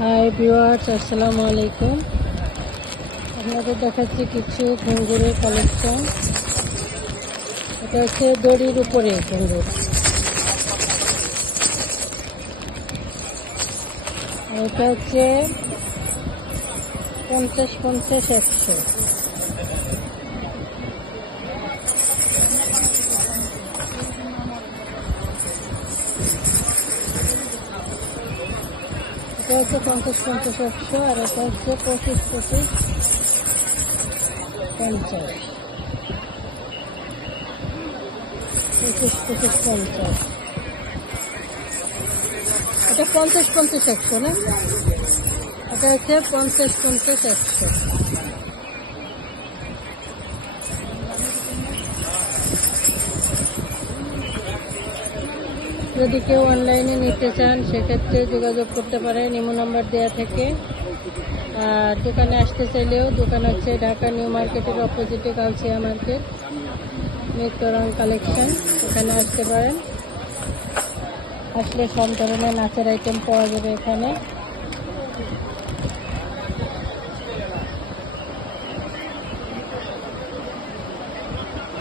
Hi viewers, আসসালামু আলাইকুম। আপনাদের দেখাচ্ছি কিছু ঘুঙ্গুরের কালেকশন। এটা হচ্ছে দড়ির উপরে ঘুঙ্গুর। এটা হচ্ছে 50, 50, 100। এটা হচ্ছে 50, 50, 100, আর এটা হচ্ছে 25, 25, 50, 25, 25, 50। এটা 50, 50, 100 না? এটা হচ্ছে 50, 50, 100। যদি কেউ অনলাইনে নিতে চান সেক্ষেত্রে যোগাযোগ করতে পারেন ইমো নাম্বার দেওয়া থেকে। আর দোকানে আসতে চাইলেও দোকান হচ্ছে ঢাকা নিউ মার্কেটের অপোজিটে গাউছিয়া মার্কেট, মিরতরং কালেকশন। ওখানে আসতে পারেন, আসলে সব ধরনের নাচের আইটেম পাওয়া যাবে এখানে।